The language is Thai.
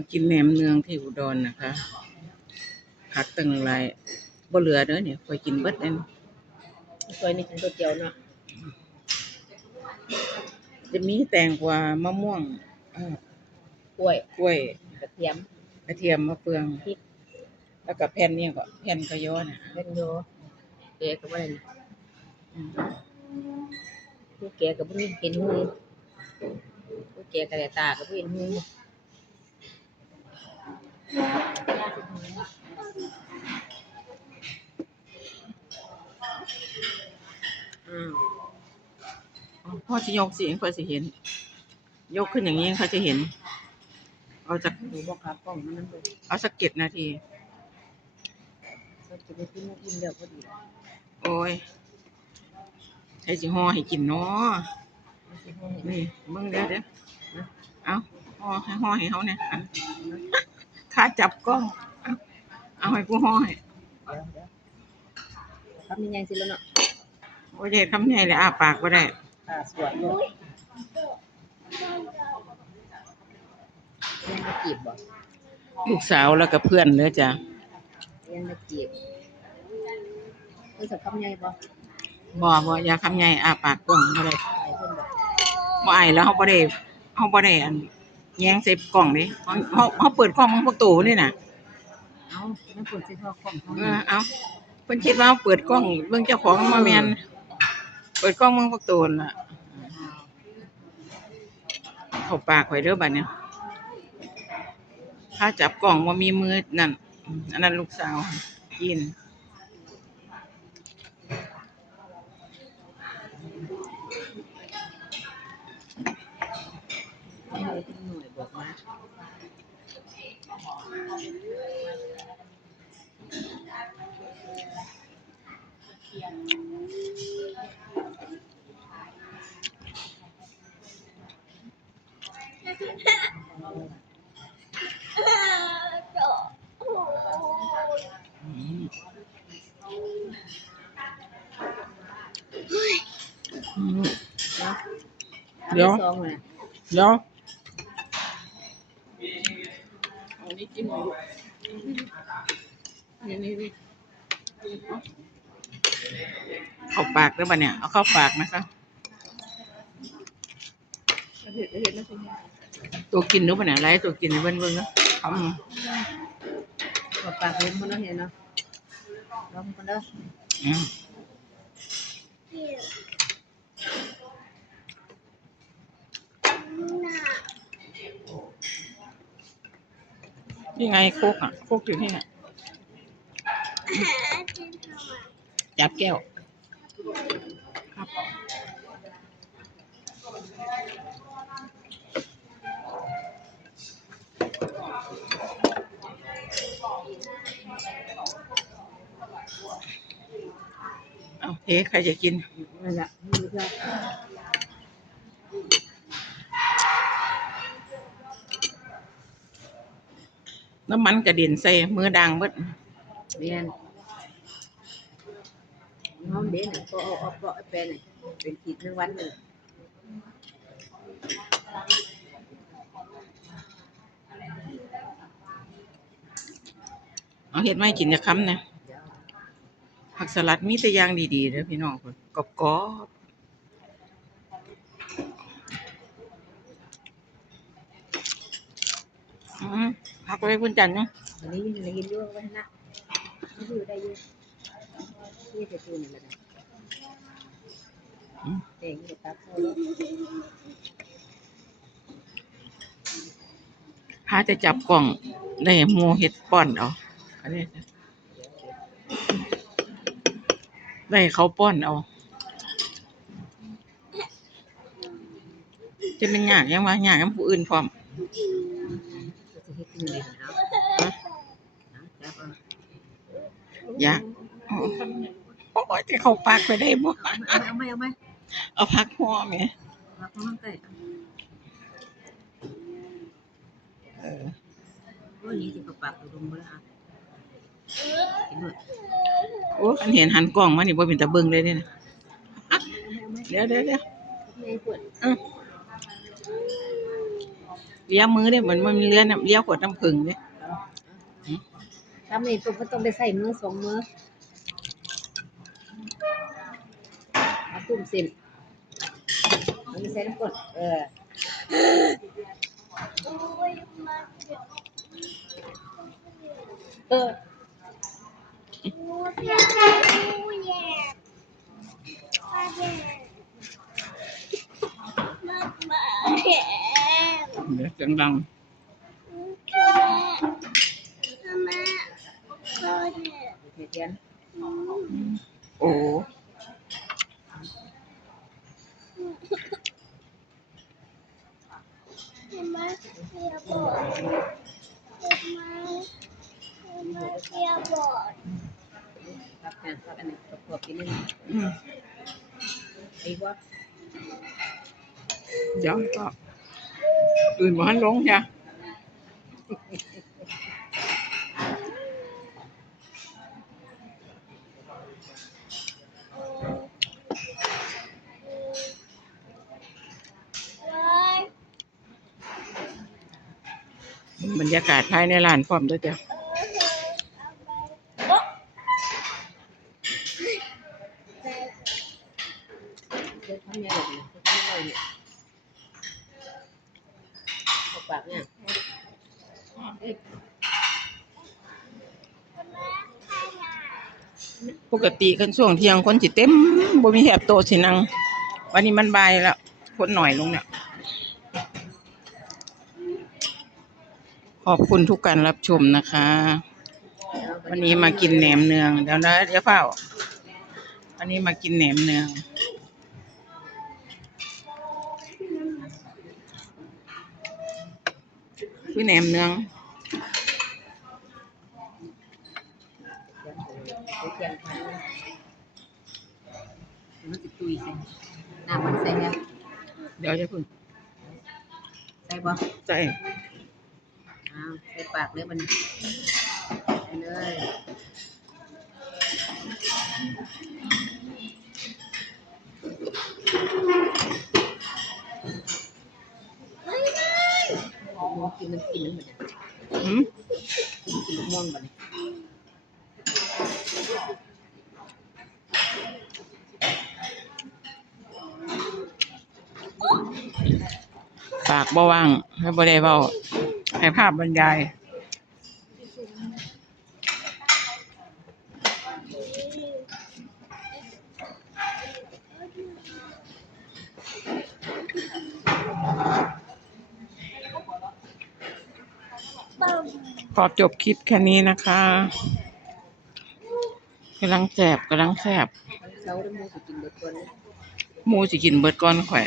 มากินแหนมเนืองที่อุดรนะคะผักตั้งหลายบ่เหลือเด้อเนี่ยข้อยกินเบิดแล้วซอยนี่กินก๋วยเตี๋ยวเนาะจะมีแตงกวามะม่วงกล้วยกล้วยกระเทียมกระเทียมมะเฟืองพริกแล้วก็แผ่นนี่ก็แผ่นกะยอน่ะเป็นโยแกก็บ่ได้นี่ผู้แกก็บ่มีเห็นหูผู้แกก็ได้ตาก็บ่เห็นหูพ่อสิยกสิค่อยสิเห็นยกขึ้นอย่างนี้เขาจะเห็นเอาจากดูบ่ครับกล้องมันนั่นเลย เอาสัก7 นาทีก็จะได้กินอิ่มแล้วพอดีโอ้ยให้สิห่อให้กินเนาะนี่เบิ่งเดี๋ยวเอาห่อให้เฮาเนี่ยข้าจับกล้องเอาให้กูห่อให้ครับมีใหญ่สิแล้วเนาะโอ้ยเฮ็ดคำใหญ่เลยอ้าปากบ่ได้สวยเนาะยังมาจีบบ่ลูกสาวแล้วก็เพื่อนเด้อจ้ะยังมาจีบสักคำใหญ่บ่อย่าคำใหญ่อ้าปากกว้างบ่ได้ไอ้เพิ่นบ่บ่อายแล้วเฮาบ่ได้อันแยงใส่กล้องเด้เฮาเปิดกล้องมันพวกโตนี่น่ะมันเปิดใส่ท่อกล้องเขาเอาเพิ่นคิดว่าเปิดกล้องเบิ่งเจ้าของมาแม่นเปิดกล้องเบิ่งพวกโตนั่นล่ะเข้าปากข่อยเด้อบัดนี้ถ้าจับกล้องบ่มีมือนั่นอันนั้นลูกสาวกินหน่วยบอกมาเดี๋ยวอันนี้กินหน่อยนี่เข้าปากเด้อบัดเนี่ยเอาเข้าปากนะคะตัวกินดูบัดเนี่ยอะไรตัวกินเบิ่งเนาะปากเห็นบ่เนาะเห็นเนาะลองกันเด้อนี่ไงโคกโคกอยู่ที่ไหนจับแก้วครับโอเคใครจะกินนั่นล่ะน้ำมันกระเด็นใส่มือดังเบิดเรียนน้องเด่นก็เอาเปาะเป็นขีดนึงวันนึงเอาเฮ็ดมาให้กินจะค้ำนะผักสลัดมีแต่อย่างดีๆเด้อพี่น้องคนกรอบผักไว้คุณจันทร์เนาะอันนี้กินอยู่ว่านะอยู่ได้อยู่นี่จะตูนอะไรนะเองอยู่ตับพาจะจับกล่องได้หมูเฮ็ดป้อนเอาอันนี้ได้เขาป้อนเอาจะเป็นยากยังว่ายากกับผู้อื่นพร้อมอยากโอ้ยจะเข้าปากไปได้บ่เอาไหมเอาพักห่อแม่พักน้ำไก่โอ้ยนี่สิเข้าปากลงบ่ล่ะกินด้วยโอ้อันเห็นหันกล้องมานี่บ่เป็นตาเบิ่งเลยนี่นะเดี๋ยว เลี้ยมือเด้เหมือนมันเลี้ยน้ำเลี้ยขวดน้ำผึ้งเด้ ทำนี่ต้องได้ใส่มือ2มือเอาตุ่มเส้นมันใส่น้ำกรดเออ เดี๋ยวเสียงดังเทียน โอ้ครับงานครับอันนี้ประกอบกินนี่ อืม ไอ้ว่า เดี๋ยวก็อื่นบ่ทันลงจ้ะบรรยากาศภายในร้านพร้อมด้วยจ้ะ เดี๋ยวทำยังไงเนี่ยทำยังไงเนี่ยเข้าปากเนี่ย ปกติกันช่วงเที่ยงคนสิเต็มบ่มีแถบโต๊ะสินั่งวันนี้มันบ่ายแล้วคนหน่อยลงเนี่ยขอบคุณทุกการรับชมนะคะ วันนี้มากินแหนมเนืองเดี๋ยวเฝ้าวันนี้มากินแหนมเนืองคือแหนมเนืองเทียนพันมันจะตุยใส่น้ำมันใส่แล้ว เดี๋ยวจะพึ่ง ใส่บ่ ใส่ ใส่ปากเลยมันไปเลยม่วงกินมันกินมันเหมือนกัน หืม กินม่วงบ่เนี่ย ปากบ่ว่างให้บ่ได้เว้าให้ภาพบรรยายขอจบคลิปแค่นี้นะคะกำลังแซ่บเช้าได้มูสิกินเบิดก่อน หมูสิกินเบิดก่อนข่อย